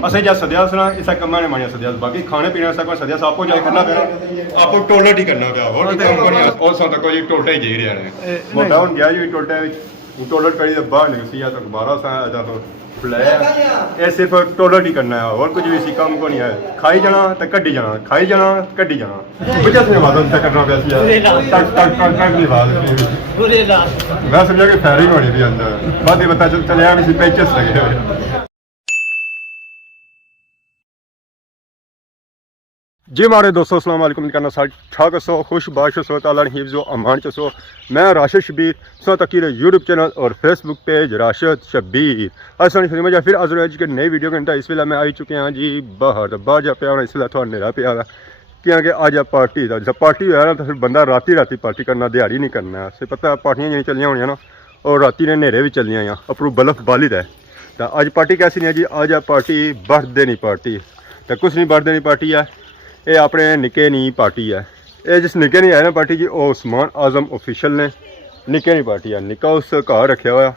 असं जब सद्या सुना इसा कम्मा ने मानिया सद्या बाकी खाने पीने सा कोई सद्या आपको जाए करना पे आपको टोलट ही करना पे और काम को नहीं और सा तक कोई टोलट ही जी रहा है मोटा हो गया जी टोलट विच टोलट करी तो बाहर निकल सी या तो बारा सा आजा तो फुलाया ये सिर्फ टोलट ही करना है और कुछ भी इसी काम को नहीं है खाई जाना तो कड्डी जाना खाई जाना कड्डी जाना कुछ ऐसे बात तक करना पे टक टक टक टक की बात मैं समझा कि फायरिंग होनी थी अंदर बाद ये पता चल आया किसी पेचेस लगे हुए जी हमारे दोस्तों अस्सलाम वालेकुम करना साथ ठाक सो खुश बाश सो ताला हिफ्ज़ो अमान चसो मैं राशिद शबीर सो तकीर यूट्यूब चैनल और फेसबुक पेज राशिद शबीर असल फिल्म फिर अजर के नई वीडियो घंटा इस वेला मैं आई चुके हैं जी बाहर जा पे इस वेला थोड़ा नेरा पे क्योंकि अज पार्टी का जब पार्टी होया ना तो फिर बंदा राती पार्टी करना दिहाड़ी नहीं करना से पता पार्टियां जी चलिया होनी ना और राती ने नेरे भी चलिया अपरू बल्फ बाली है तो अज पार्टी कैसी नहीं है जी अज पार्टी बर्थडे नहीं पार्टी तो कुछ नहीं बर्थडे नहीं पार्टी है ये अपने निके नहीं पार्टी है ये जिस निके नहीं है ना पार्टी जी वो उस्मान आजम ऑफिशियल ने निके नहीं पार्टी है निका उस घर रखा हुआ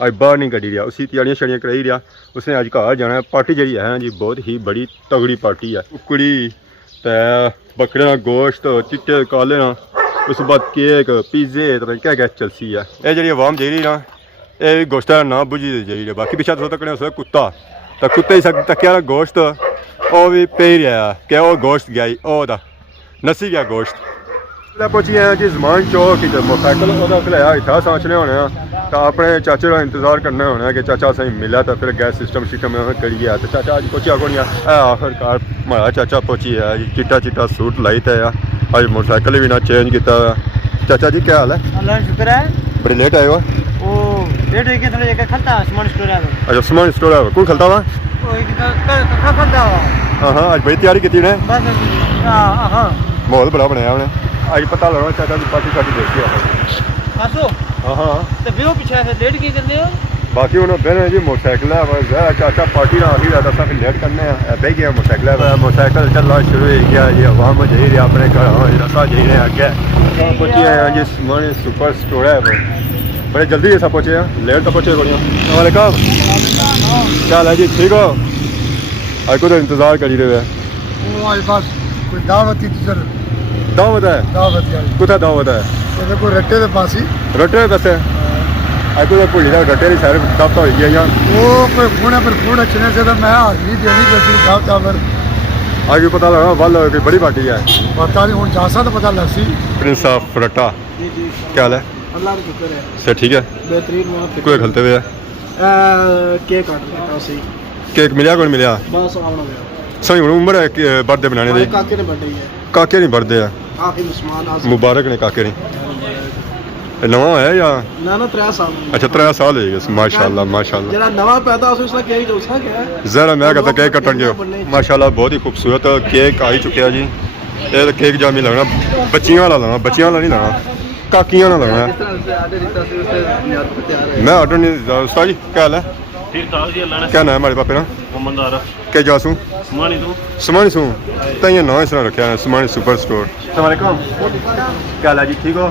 अज बाहर नहीं कड़ी रहा उसी तैयारियां शड़ियाँ कराई रहा उसने अज घर जाना है पार्टी जी है जी बहुत ही बड़ी तगड़ी पार्टी है कुकड़ी तो बकरे का गोश्त चिट्टे काले ना उस बाद केक पिज़्ज़े तो क्या क्या चलसी है ये जी आवाम जी रही ना ये गोश्त ना बुझी जी बाकी पिछा तो तकने उस कुत्ता तो कुत्ते तकिया गोश्त वो भी पे ही रहा क्या वो गोश्त गया ही नसी गया गोश्त पहुंची हैं जी जमान चौक मोटरसाइकिल खिलाया इतना सोचने होने तो अपने चाचे का इंतजार करना होना कि चाचा सही मिला तो फिर गैस सिस्टम करी गया तो चाचा अज पहुंचा को नहीं आखिरकार हमारा चाचा पहुंची है जी चिट्टा चिट्टा सूट लाई था अज मोटरसाइकिल भी ना चेंज किया चाचा जी क्या हाल है अल्लाह शुक्र है बड़ी लेट आए हो अच्छा सामान स्टोर है कौन खलता हुआ हाँ हाँ अज बड़ी तैयारी की ने माहौल बड़ा बनाया उन्हें अज पता लगना चाचा की पार्टी शार्टी देखी हाँ हाँ बाकी उन्हें बहन जी मोटरसाइकिल है चाचा पार्टी ना आ गई था फिर लेट करने बह गया मोटरसाइकिल चलना शुरू हो गया जी आवाम जाई रहे अपने घर रसा जाई रहे अगे पहुंची है जी सामान सुपर स्टोर है बड़े जल्दी जैसा पहुंचे हैं लेट तो पहुंचे थोड़ी वालेकुम क्या हाल है जी ठीक हो आज को तो इंतजार कर ही रहे कोई दावत दावत है कुत्थे दावत है कोई रट्टे दे पास ही रट्टे कसे आज को तो भुली दा रट्टे दी सारे दावत हो गई या वो कोई फोन पर फोन अच्छे से तो मैं हाजिरी देनी पड़ती दावत पर आज भी पता लगा वाल कोई बड़ी पार्टी है पता नहीं हुन जासा तो पता लग सी प्रिंस ऑफ रट्टा जी जी क्या हाल है अल्लाह का शुक्र है से ठीक है बेहतरीन कोई खलते हुए केक ऑर्डर सही केक मिला कौन मिला बस आवना गया सही उम्र है बर्थडे बनाने दी काके ने बर्थडे है काके नहीं बर्थडे है आखिर उस्मान आजम मुबारक ने काके नहीं नवा है या ना 3 साल अच्छा 3 साल है माशाल्लाह माशाल्लाह जरा नवा पैदा हो उसका केक तो उसका क्या है जरा मैं कहता केक कटन के माशाल्लाह बहुत ही खूबसूरत केक आ ही चुका जी ये केक जामी लगना बच्चियां वाला लगना बच्चियां वाला नहीं लगना काकियां ना लगना मैं ऑर्डर नहीं उस्ताद जी क्या हाल है क्या नाम है हमारे पापे ना क्या जासू समानी सू तो ना इस तरह रखा है समानी सुपर स्टोर अस्सलाम क्या हाल है जी ठीक हो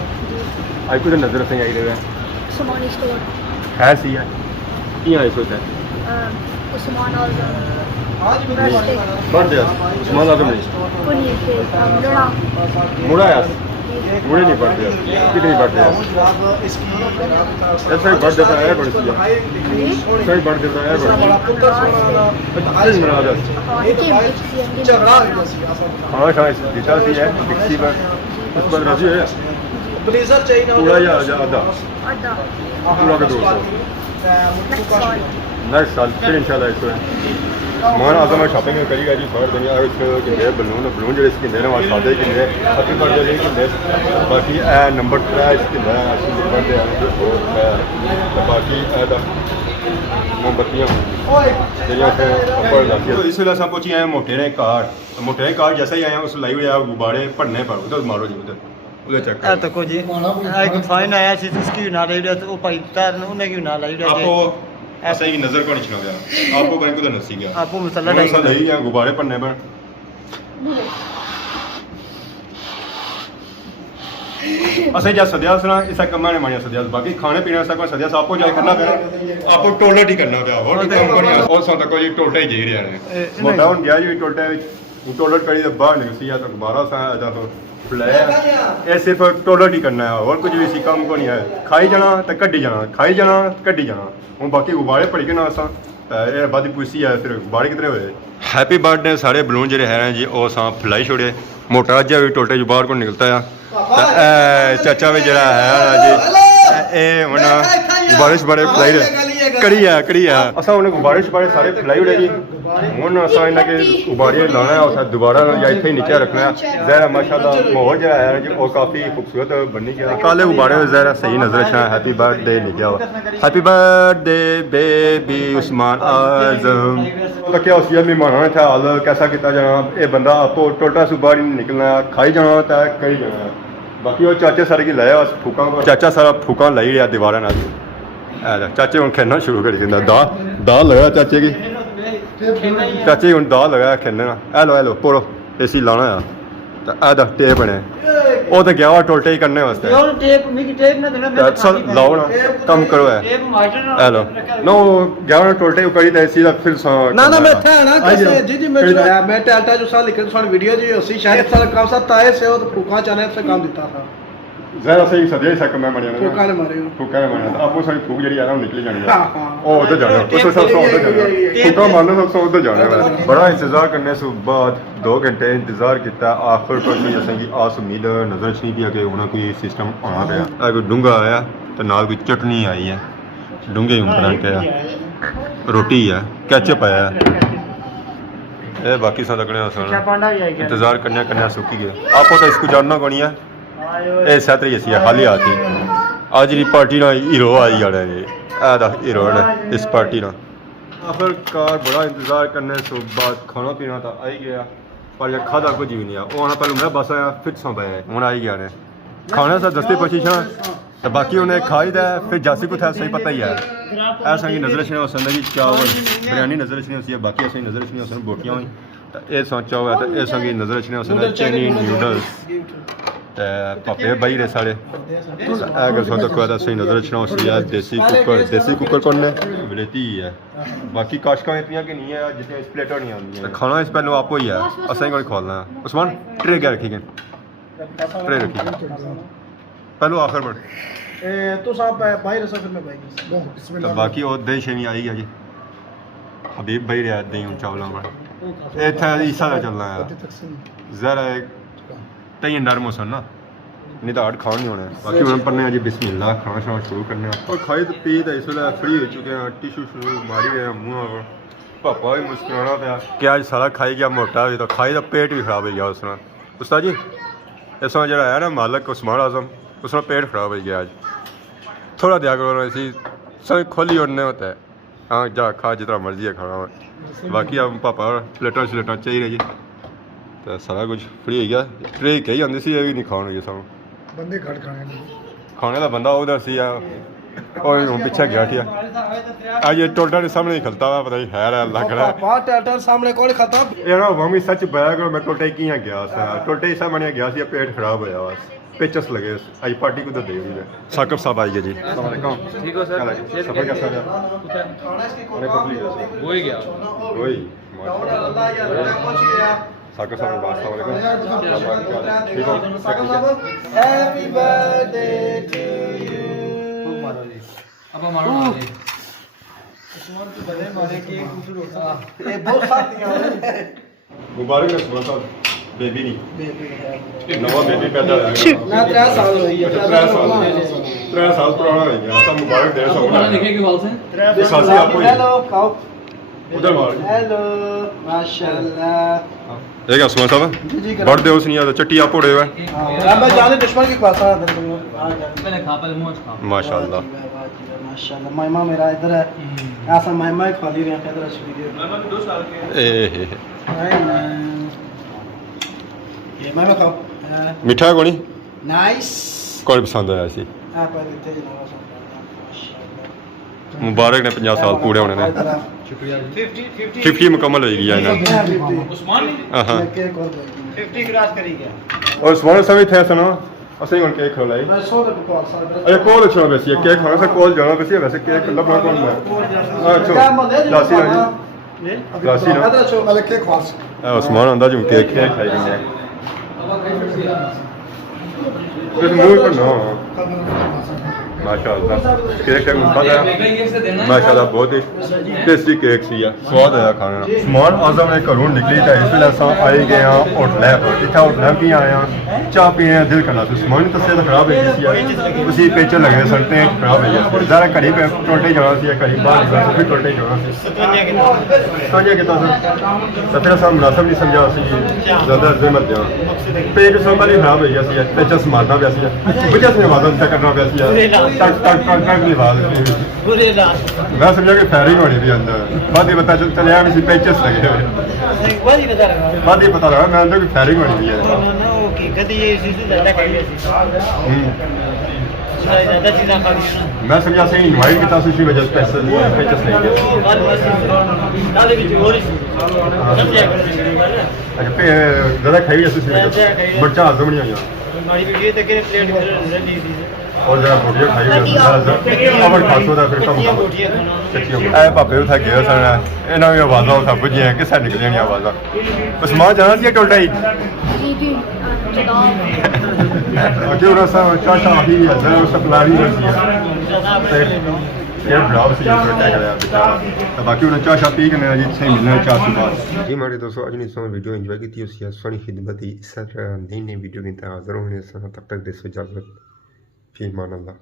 आज कुछ नजर से आई रहे हैं है सी है क्या है सोचा उस्मान आजम बर्थडे उस्मान आजम नहीं मुड़ा है मुड़े नहीं पढ़ते कितनी पढ़ते ऐसा ही बढ़ देता है बड़ी सही बढ़ देता है हाँ हाँ दिशा सी है मिक्सी पर उस पर राजी है पूरा या आधा पूरा का 200 नेक्स्ट साल फिर इंशाल्लाह इसको मान आजम शॉपिंग करेगा जी बाहर दुनिया कि बलून जो इसके देने वाले सादे कि हैप्पी बर्थडे कि बाकी नंबर 3 इसके बर्थडे बाकी मोमबत्तियाँ इस वेले अस पहुंची आए मोटेरे कार जैसा ही आए उस लाई हुए गुब्बारे भरने पर उधर मारो जी उधर चेक तको जी एक फाइन आया सी इसकी ना लाई तो ओ भाई तार उन्हें क्यों ना लाई आपको ऐसा ही नजर को नहीं छिना गया आपको बैंक को नसी गया आपको मसाला नहीं है गुब्बारे पन्ने पर असें जब सद्या सुना इसा कम्मा ने मानिया सद्या बाकी खाने पीने सा कोई सद्या सा आपको जाए करना पैना आपको टोलट ही करना पिया और कोई काम नहीं और सा तक कोई टोलट ही जी रहा है मोटा हुन गया जी टोलटे विच टोलट करी ते बाहर निकल सी या तो बारा सा आ जा तो फुलाया ये सिर्फ टोलट ही करना है और कुछ भी सी काम को नहीं है खाई जाना ते कड्डी जाना खाई जाना कड्डी जाना हुन बाकी गुब्बारे पड़ी के ना असा ਇਹ ਬਾਦੀ ਪੁੱਛੀ ਆ ਫਿਰ ਬਾੜੇ ਕਿਧਰੇ ਹੋਏ ਹੈਪੀ ਬਰਥਡੇ ਸਾਰੇ ਬਲੂਨ ਜਿਹੜੇ ਹੈ ਜੀ ਉਹ ਸਾਂ ਫਲਾਈ ਛੋੜੇ ਮੋਟਾ ਜਿਹਾ ਵੀ ਟੋਟੇ ਚ ਬਾਹਰ ਕੋ ਨਿਕਲਦਾ ਆ ਤਾਂ ਚਾਚਾ ਵੀ ਜਿਹੜਾ ਹੈ ਜੀ ਇਹ ਹੁਣ ਬਾਰਿਸ਼ ਬੜੇ ਫਲਾਈ ਕਰੀ ਆ ਅਸਾਂ ਉਹਨੇ ਬਾਰਿਸ਼ ਬੜੇ ਸਾਰੇ ਫਲਾਈ ਉੜੇ ਜੀ ਹੁਣ ਅਸਾਂ ਇਹਨਾਂ ਕੇ ਉਬਾਰੀਆਂ ਲਾਣਾ ਹੈ ਦੁਬਾਰਾ ਜਾਂ ਇੱਥੇ ਹੀ ਨੀਚੇ ਰੱਖਣਾ ਹੈ ਜ਼ਹਿਰਾ ਮਾਸ਼ਾਅੱਲਾ ਮਾਹੌਲ ਜਿਹੜਾ ਹੈ ਜੀ ਉਹ ਕਾਫੀ ਖੂਬਸੂਰਤ ਬਣੀ ਗਿਆ ਕਾਲੇ ਉਬਾਰੇ ਜ਼ਹਿਰਾ ਸਹੀ ਨਜ਼ਰ ਆਇਆ ਹੈਪੀ ਬਰਥਡੇ ਲਿਖਿਆ हुआ हैप्पी बर्थडे बेबी उस्मान आजम तो क्या उस मेहमाना था हाल कैसा किया जाना ये बंदा आपको टोटा सु बाहर नहीं निकलना खाई जाना होता है कहीं जाना बाकी वो चाचे सारे की लाया फूका चाचा सारा फूका लाई रहा दीवारा ना चाचे हूँ खेलना शुरू कर दिया दा लगा चाचे की चाचे हूँ दा लगा खेलने हेलो पोरो एसी लाना है तो ऐदा टेप बने वो तो गया टोटे ही करने वास्ते लाओ ना कम करो है हेलो नो गया टोटे करी तो सीधा फिर ना मैं था ना कैसे जी मैं टाटा जो साल लिखन सुन वीडियो जी उसी शायद साल काम सा ताए से वो तो फूका चैनल से काम देता था ज़रा सही सदिया ही सक मैं मरिया फूका ने मारे आपको सारी फूक जड़ी आ रहा निकली जानी है ओ उधर जाना उस सब उधर जाना फूका मारना सब उधर जाना बड़ा इंतजार करने से बाद 2 घंटे इंतजार किया आखिर पर भी असें की आस उम्मीद नजर नहीं पिया कि उन्हें कोई सिस्टम आना पाया कोई डूंगा आया तो नाल कोई चटनी आई है डूंगे परांठे आ रोटी है कैचअप आया ये बाकी सा लगने इंतजार करने सुखी गया आपको तो इसको जानना कौन है ਇਹ ਸਤਰੀ ਅਸੀਂ ਖਾਲੀ ਆਤੀ ਅੱਜ ਦੀ ਪਾਰਟੀ ਨਾਲ ਹੀਰੋ ਆਈ ਜਾਣਾ ਜੀ ਇਹਦਾ ਹੀਰੋ ਹੈ ਇਸ ਪਾਰਟੀ ਨਾਲ ਆਖਿਰਕਾਰ ਬੜਾ ਇੰਤਜ਼ਾਰ ਕਰਨੇ ਤੋਂ ਬਾਅਦ ਖਾਣਾ ਪੀਣਾ ਤਾਂ ਆ ਹੀ ਗਿਆ ਪਰ ਇਹ ਖਾਦਾ ਕੁਝ ਵੀ ਨਹੀਂ ਆ ਉਹ ਆਣਾ ਪਹਿਲਾਂ ਮੈਂ ਬਸ ਆਇਆ ਫਿਰ ਸੌਂ ਪਿਆ ਹੁਣ ਆ ਹੀ ਗਿਆ ਨੇ ਖਾਣਾ ਸਾ ਦਸਤੇ ਪਛੀਸ਼ਾਂ ਤੇ ਬਾਕੀ ਉਹਨੇ ਖਾਈ ਦਾ ਫਿਰ ਜਾਸੀ ਕੋ ਥਾ ਸਹੀ ਪਤਾ ਹੀ ਹੈ ਐਸਾ ਹੀ ਨਜ਼ਰ ਸ਼ਨੇ ਹੁਸਨ ਜੀ ਚਾਵਲ ਬਿਰਿਆਨੀ ਨਜ਼ਰ ਸ਼ਨੇ ਹੁਸੀ ਬਾਕੀ ਐਸਾ ਹੀ ਨਜ਼ਰ ਸ਼ਨੇ ਹੁਸਨ ਬੋਟੀਆਂ ਹੋਈ ਤਾਂ ਇਹ ਸੋਚਾ ਹੋਇਆ ਤਾਂ ਇਹ ਸੰਗੀ ਨਜ਼ਰ ਸ਼ਨੇ ਹੁਸਨ ਚੈਨੀ ਨੂਡਲਸ पापे भाई रे सारे अगर सो तक वाला सही नजर चना उसी यार देसी कुकर कौन है विलेती है बाकी काशका में पिया के नहीं है जितने स्प्लेटर नहीं आती है खाना इस पहले आपको ही है असा ही कोई खोलना है उस्मान ट्रे क्या रखी ट्रे रखी पहले आखिर में तो साहब भाई रसा फिर मैं भाई तो बाकी और दही शेवी आई है जी हबीब भाई रे दही उन चावलों में ये था ईसा का चलना है जरा तई नरम सन ना नहीं तो हट खाना नहीं होना बाकी हम पढ़ने जी बिस्मिल्लाह खाना शाना शुरू करने और खाई तो पी तो इस वे फ्री हो चुके हैं टिशू शुरू मारी गए मुँह पापा भी मुस्कुराना पाया कि अज सारा खाई गया मोटा भी तो खाई तो पेट भी खराब हो गया उसने उस्ताद जी इसमें जो है ना मालक उस्मान आजम उसमें पेट खराब हो गया आज थोड़ा दिया करो ऐसी सब खोली उड़ने होता है हाँ जा खा जितना मर्जी है खाना बाकी हम पापा प्लेटा शलेटा चाहिए जी तो सारा कुछ फ्री हो गया ट्रे कही आती सी ये भी नहीं खाने सानू बंदे घट खाने का बंदा उधर सी और पीछे गया ठीक आज ये टोटा के सामने ही खलता हुआ पता नहीं है अल्लाह खड़ा पापा टाटा सामने कौन खाता यार मम्मी सच बया करो मैं टोटे की गया टोटे ही सामने गया सी पेट खराब होया बस पेचस लगे आज पार्टी को तो दे दी साकिब साहब आई है जी अस्सलाम वालेकुम ठीक हो सर सफर कैसा रहा खाना इसकी को हो ही गया वही माशाल्लाह यार पहुंचिए साकिब साहब बात वालेकुम ठीक हो साकिब साहब हैप्पी बर्थडे टू यू अब मारो ना उस्मान तो बड़े मारे के कुछ होता ये बहुत साथियां मुबारक है उस्मान साहब बेबी नहीं बेबी नवा बेबी पैदा होया ना 3 साल हो गया 3 साल पुराना हो गया सब मुबारक दे सब ना देखे के वाल से 3 साल आपको हेलो खाओ उधर मार हेलो माशाल्लाह ये क्या उस्मान साहब बर्थडे उस नहीं आता चट्टी आप उड़े हुए अब मैं जाने दुश्मन की पास आ पहले खा पहले मुंह खा माशाल्लाह माशाल्लाह मामा मेरा इधर है ऐसा मामा ही खा ली रहे हैं इधर शबीर मामा 2 साल के ए ये मामा खाओ मीठा है कोनी नाइस कौन पसंद आया सी आप इधर ही नवा मुबारक ने 50 साल पूरे होने ने शुक्रिया 50 मुकम्मल हो गई है उस्मान हां 50 क्रॉस करी गया और उस्मान साहब थे सुनो ਅਸੀਂ ਹੁਣ ਕੇਕ ਖਾ ਲਈ ਮੈਂ ਸੋ ਦਾ ਬਕਵਾਸ ਸਾਡਾ ਅਰੇ ਕੋਲ ਅੱਛਾ ਵੈਸੇ ਕੇਕ ਖਾਣਾ ਸਾ ਕੋਲ ਜਾਣਾ ਵੈਸੇ ਕੇਕ ਲੱਭਣਾ ਕੋਲ ਮੈਂ ਅੱਛਾ ਲਾਸੀ ਨਾ ਜੀ ਲਾਸੀ ਨਾ ਇਧਰ ਚੋ ਮਲੇ ਕੇ ਖਵਾਸ ਉਸਮਾਨ ਆਂਦਾ ਜਿਵੇਂ ਕੇਕ ਖਾਈ ਜਾਂਦੇ ਇਹ ਮੂੰਹ ਪਰ ਨਾ माशाअल्लाह केक का मुकाबला माशाअल्लाह बहुत ही टेस्टी केक सी स्वाद आया खाना समान आजम ने घरों निकली तो इस वेले आई गए हैं होटल पर इतना होटल भी आए हैं चाह पीने दिल करना तो समान तो सेहत खराब हो गई उसी पेचर लगे सन ते खराब हो गया ज़रा घड़ी पे टोटे जाना सी घड़ी बाहर फिर टोटे जाना सी साझा किता तो फिर अस मुनासिब नहीं समझा ज़्यादा जिम्मत दिया पेट सब वाली खराब हो गया सी पेचर संभालना पिया सी वजह से आवाज़ करना पिया सी मैं समझा कि फायरिंग होनी थी अंदर बाद ही पता चलिया भी पेचस लगे हुए बाद ही पता लगा मैं अंदर की फायरिंग होनी थी मैं समझा सही इनवाइट किया उसी वजह से पेचस नहीं अच्छा ज़्यादा खाई मिर्चा आजम नहीं आई और जरा बोटियां खाई अमन खासो का फिर कम भापे उत्थे गए सन इन्हों भी आवाज़ा उत्थे बुझियां किसा निकलियां नहीं आवाज़ा समान जाना सी टोटा ही क्यों चाचा ही सप्लाई खराब से बाकी उन्हें चाह पी के जी सही मिलना चाह सुबह जी हमारे दोस्तों आज ने वीडियो एंजॉय की उसी सोनी खिदमत इस तरह नई वीडियो के हाजिर होने तब तक देश इजाज़त फी मान अल्लाह।